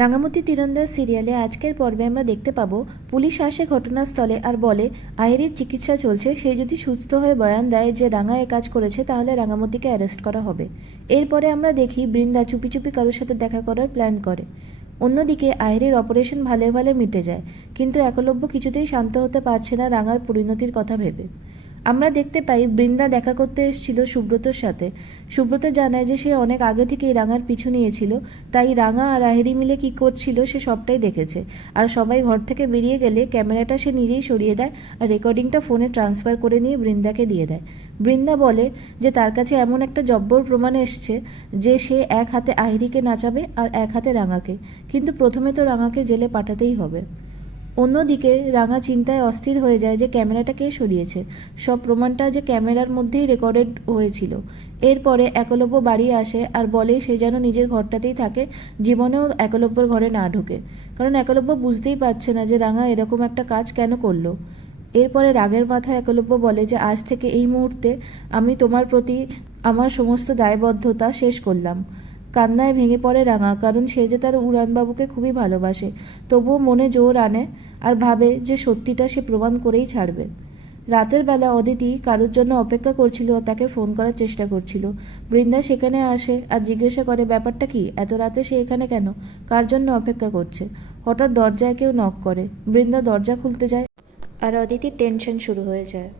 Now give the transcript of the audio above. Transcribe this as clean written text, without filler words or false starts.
রাঙামতি তীরন্দাজ সিরিয়ালে আজকের পর্বে আমরা দেখতে পাবো পুলিশ আসে ঘটনাস্থলে আর বলে আহিরির চিকিৎসা চলছে, সে যদি সুস্থ হয়ে বয়ান দেয় যে রাঙা এ কাজ করেছে তাহলে রাঙামতিকে অ্যারেস্ট করা হবে। এরপরে আমরা দেখি বৃন্দা চুপি চুপি কারোর সাথে দেখা করার প্ল্যান করে। অন্যদিকে আহিরির অপারেশন ভালো ভালো মিটে যায়, কিন্তু একলব্য কিছুতেই শান্ত হতে পারছে না রাঙার পরিণতির কথা ভেবে। আমরা দেখতে পাই বৃন্দা দেখা করতে এসেছিল সুব্রতর সাথে। সুব্রত জানায় যে সে অনেক আগে থেকেই রাঙার পিছু নিয়েছিল, তাই রাঙা আর আহিরি মিলে কি করছিল সে সবটাই দেখেছে। আর সবাই ঘর থেকে বেরিয়ে গেলে ক্যামেরাটা সে নিজেই সরিয়ে দেয় আর রেকর্ডিংটা ফোনে ট্রান্সফার করে নিয়ে বৃন্দাকে দিয়ে দেয়। বৃন্দা বলে যে তার কাছে এমন একটা জব্বর প্রমাণ এসছে যে সে এক হাতে আহিরিকে নাচাবে আর এক হাতে রাঙাকে, কিন্তু প্রথমে তো রাঙাকে জেলে পাঠাতেই হবে। অন্যদিকে রাঙা চিন্তায় অস্থির হয়ে যায় যে ক্যামেরাটা কে সরিয়েছে, সব প্রমাণটা যে ক্যামেরার মধ্যেই রেকর্ডেড হয়েছিল। এরপরে একলব্য বাড়ি আসে আর বলে সে যেন নিজের ঘরটাতেই থাকে, জীবনেও একলব্যর ঘরে না ঢোকে, কারণ একলব্য বুঝতেই পারছে না যে রাঙা এরকম একটা কাজ কেন করলো। এরপরে রাগের মাথায় একলব্য বলে যে আজ থেকে এই মুহূর্তে আমি তোমার প্রতি আমার সমস্ত দায়বদ্ধতা শেষ করলাম। কান্নায় ভেঙে পড়ে রাঙা, কারণ সে যে তার উড়ানবাবুকে খুবই ভালোবাসে, তবুও মনে জোর আনে আর ভাবে যে সত্যিটা সে প্রমাণ করেই ছাড়বে। রাতের বেলা অদিতি কারোর জন্য অপেক্ষা করছিল, তাকে ফোন করার চেষ্টা করছিল। বৃন্দা সেখানে আসে আর জিজ্ঞাসা করে ব্যাপারটা কি, এত রাতে সে এখানে কেন, কার জন্য অপেক্ষা করছে। হঠাৎ দরজায় কেউ নক করে, বৃন্দা দরজা খুলতে যায় আর অদিতির টেনশন শুরু হয়ে যায়।